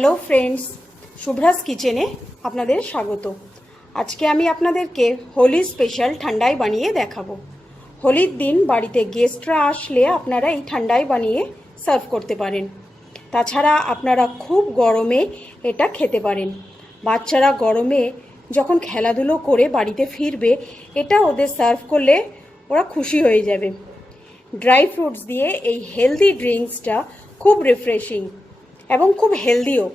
Hello friends, শুভ্রাস কিচেনে আপনাদের স্বাগত। আজকে আমি আপনাদেরকে হোলি স্পেশাল ঠান্ডাই বানিয়ে দেখাবো। হোলির দিন বাড়িতে গেস্টরা আসলে আপনারা এই ঠান্ডাই বানিয়ে সার্ভ করতে পারেন। তাছাড়া আপনারা খুব গরমে এটা খেতে পারেন। বাচ্চারা গরমে যখন খেলাধুলো করে বাড়িতে ফিরবে, এটা ওদের সার্ভ করলে ওরা খুশি হয়ে যাবে। ড্রাই ফ্রুটস দিয়ে এই হেলদি ড্রিঙ্কসটা খুব রিফ্রেশিং এবং খুব হেলদিও।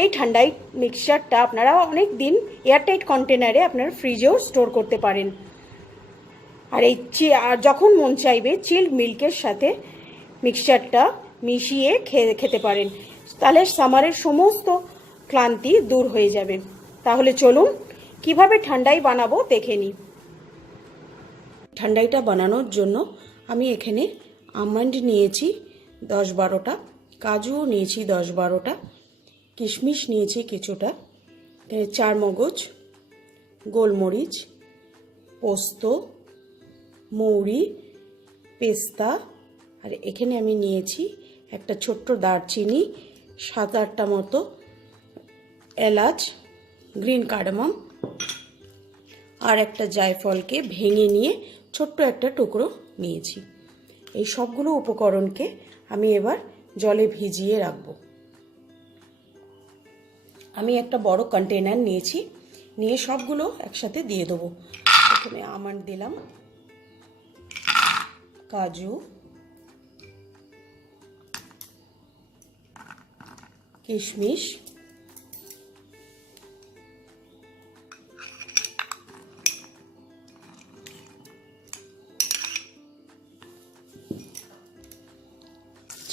এই ঠান্ডাই মিক্সচারটা আপনারা অনেক দিন এয়ারটাইট কন্টেনারে আপনারা ফ্রিজেও স্টোর করতে পারেন। আর যখন মন চাইবে চিল্ড মিল্কের সাথে মিক্সচারটা মিশিয়ে খেতে পারেন। তাহলে সামারের সমস্ত ক্লান্তি দূর হয়ে যাবে। তাহলে চলুন কিভাবে ঠান্ডাই বানাবো দেখে নিই। ঠান্ডাইটা বানানোর জন্য আমি এখানে আমন্ড নিয়েছি 10-12টা, কাজুও নিয়েছি 10-12টা, কিশমিশ নিয়েছি কিছুটা, চারমগজ, গোলমরিচ, পোস্ত, মৌরি, পেস্তা, আর এখানে আমি নিয়েছি একটা ছোট্ট দারচিনি, 7-8টা মতো এলাচ, গ্রিন কার্ডামম, আর একটা জায়ফলকে ভেঙে নিয়ে ছোট্ট একটা টুকরো নিয়েছি। এই সবগুলো উপকরণকে আমি এবার জলে ভিজিয়ে রাখবো। আমি একটা বড় কন্টেনার নিয়েছি, নিয়ে সবগুলো একসাথে দিয়ে দেবো। প্রথমে আমন্ড দিলাম, কাজু, কিশমিশ,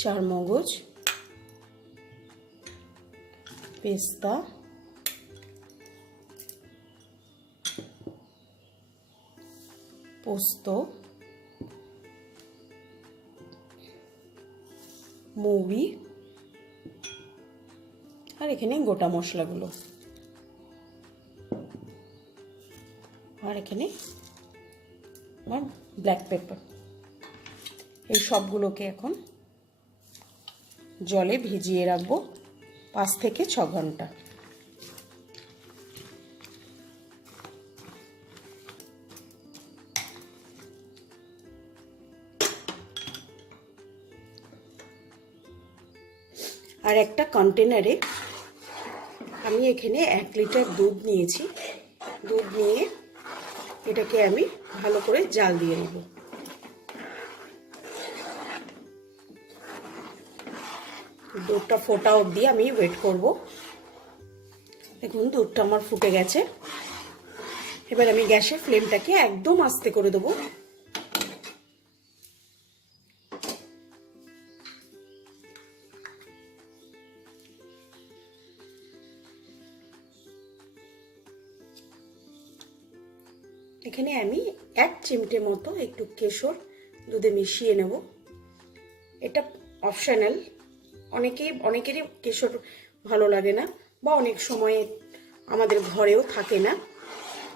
চারমগজ, পেস্তা, পোস্ত, মৌরি, আর এখানে গোটা মশলাগুলো, আর এখানে আমার ব্ল্যাক পেপার। এই সবগুলোকে এখন জলে ভিজিয়ে রাখবো 5 থেকে 6 ঘন্টা। আর একটা কন্টেনারে আমি এখানে 1 লিটার দুধ নিয়েছি। দুধ নিয়ে এটাকে আমি ভালো করে জাল দিয়ে নেব। দুধটা ফোটা অবধি আমি ওয়েট করব। দেখুন দুধটা আমার ফুটে গেছে। এবার আমি গ্যাসের ফ্লেমটাকে একদম আস্তে করে দেবো। এখানে আমি 1 চিমটে মতো একটু কেশর দুধে মিশিয়ে নেব। এটা অপশনাল, অনেকেরই কেশর ভালো লাগে না, বা অনেক সময় আমাদের ঘরেও থাকে না,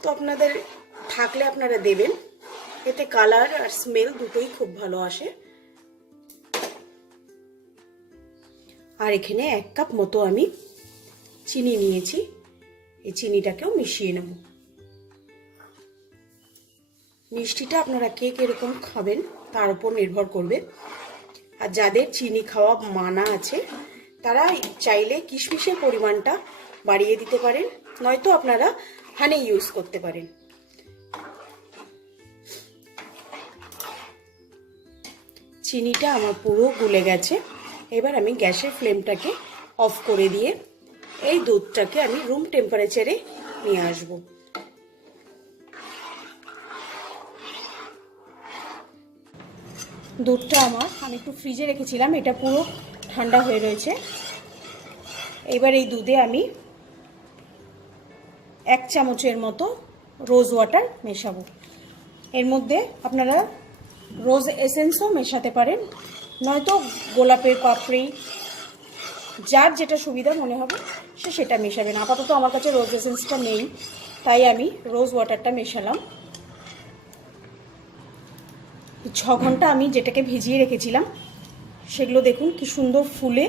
তো আপনাদের থাকলে আপনারা দেবেন। এতে কালার আর স্মেল দুটোই খুব ভালো আসে। আর এখানে 1 কাপ মতো আমি চিনি নিয়েছি, এই চিনিটাকেও মিশিয়ে নেব। মিষ্টিটা আপনারা কে কিরকম খাবেন তার উপর নির্ভর করবে। আর যাদের চিনি খাওয়া মানা আছে তারা চাইলে কিশমিশের পরিমাণটা বাড়িয়ে দিতে পারেন, নয়তো আপনারা হানি ইউজ করতে পারেন। চিনিটা আমার পুরো গুলে গেছে। এবার আমি গ্যাসের ফ্লেমটাকে অফ করে দিয়ে এই দুধটাকে আমি রুম টেম্পারেচারে নিয়ে আসব। দুধটা আমি একটু ফ্রিজে রেখেছিলাম, এটা পুরো ঠান্ডা হয়ে রয়েছে। এবার এই দুধে আমি 1 চামচের মতো রোজ ওয়াটার মেশাবো। এর মধ্যে আপনারা রোজ এসেন্সও মেশাতে পারেন, নয়তো গোলাপের পাপড়ি, যার যেটা সুবিধা মনে হবে সে সেটা মেশাবেন। আপাতত আমার কাছে রোজ এসেন্সটা নেই, তাই আমি রোজ ওয়াটারটা মেশালাম। 6 ঘন্টা আমি যেটাকে ভিজিয়ে রেখেছিলাম সেগুলো দেখুন কি সুন্দর ফুলে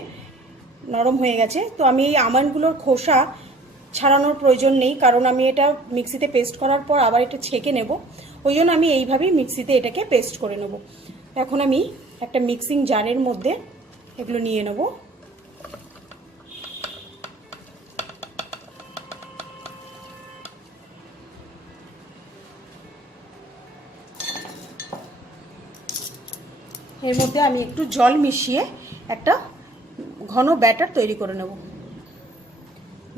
নরম হয়ে গেছে। তো আমি এই আমন্ডগুলোর খোসা ছাড়ানোর প্রয়োজন নেই, কারণ আমি এটা মিক্সিতে পেস্ট করার পর আবার এটা ছেঁকে নেব, ওই জন্য আমি এইভাবেই মিক্সিতে এটাকে পেস্ট করে নেব। এখন আমি একটা মিক্সিং জারের মধ্যে এগুলো নিয়ে নেব। এর মধ্যে আমি একটু জল মিশিয়ে একটা ঘন ব্যাটার তৈরি করে নেব।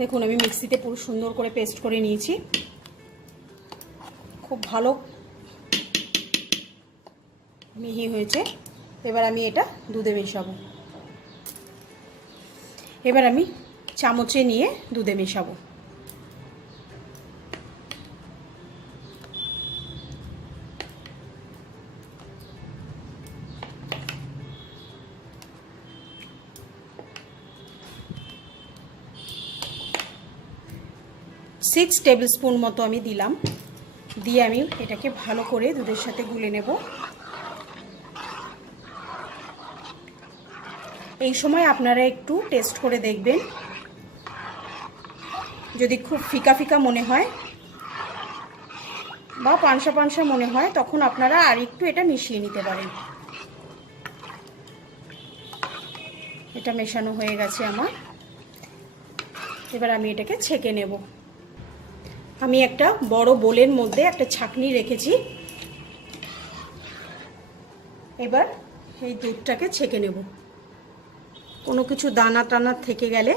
দেখুন আমি মিক্সিতে পুরো সুন্দর করে পেস্ট করে নিয়েছি, খুব ভালো মিহি হয়েছে। এবার আমি এটা দুধে মেশাবো। এবার আমি চামচে নিয়ে দুধে মেশাবো। সিক্স টেবিল স্পুন মতো আমি দিলাম, দিয়ে আমি এটাকে ভালো করে দুধের সাথে গুলে নেব। এই সময় আপনারা একটু টেস্ট করে দেখবেন, যদি খুব ফিকা ফিকা মনে হয় বা পানসা পানসা মনে হয় তখন আপনারা আর একটু এটা মিশিয়ে নিতে পারেন। এটা মেশানো হয়ে গেছে আমার। এবার আমি এটাকে ছেঁকে নেব। আমি একটা বড় বোলের মধ্যে একটা ছাঁকনি রেখেছি, এবার এই দুধটাকে ছেঁকে নেব। কোনো কিছু দানা টানা থেকে গেলে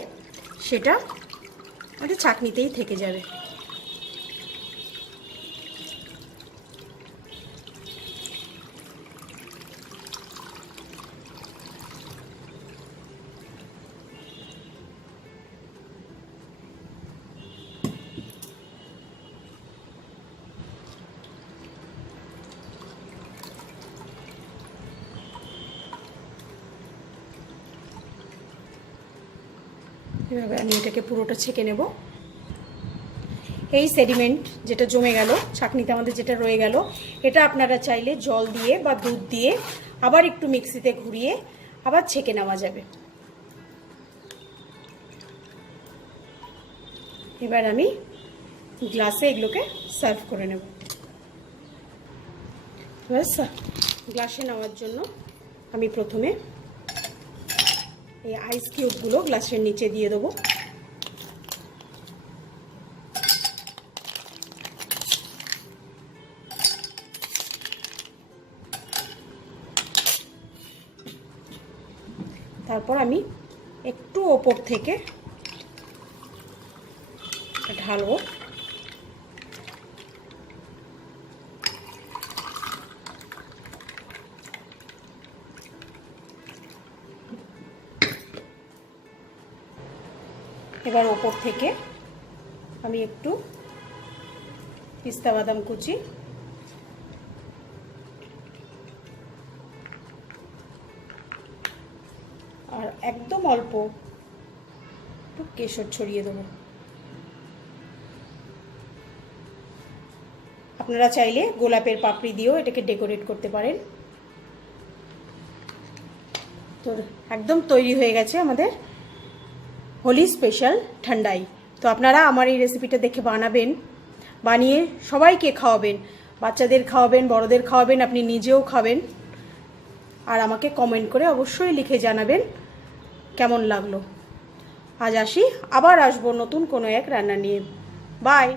সেটা একটা ছাঁকনিতেই থেকে যাবে। এভাবে আমি এটাকে পুরোটা ছেঁকে নেব। এই সেডিমেন্ট যেটা জমে গেল ছাঁকনিতে আমাদের, যেটা রয়ে গেল, এটা আপনারা চাইলে জল দিয়ে বা দুধ দিয়ে আবার একটু মিক্সিতে ঘুরিয়ে আবার ছেঁকে নেওয়া যাবে। এবার আমি গ্লাসে এগুলোকে সার্ভ করে নেব। এবার গ্লাসে নেওয়ার জন্য আমি প্রথমে এই আইস কিউবগুলো গ্লাসের নিচে দিয়ে দেবো। তারপর আমি একটু ওপর থেকে ঢালবো। এবার ওপর থেকে আমি একটু পিস্তা বাদাম কুচি, আর একদম অল্প একটু কেশর ছড়িয়ে দেবো। আপনারা চাইলে গোলাপের পাপড়ি দিয়েও এটাকে ডেকোরেট করতে পারেন। তো একদম তৈরি হয়ে গেছে আমাদের হোলি স্পেশাল ঠান্ডাই। তো আপনারা আমার এই রেসিপিটা দেখে বানাবেন, বানিয়ে সবাইকে খাওয়াবেন, বাচ্চাদের খাওয়াবেন, বড়দের খাওয়াবেন, আপনি নিজেও খাবেন। আর আমাকে কমেন্ট করে অবশ্যই লিখে জানাবেন কেমন লাগলো। আজ আসি, আবার আসবো নতুন কোনো এক রান্না নিয়ে। বাই।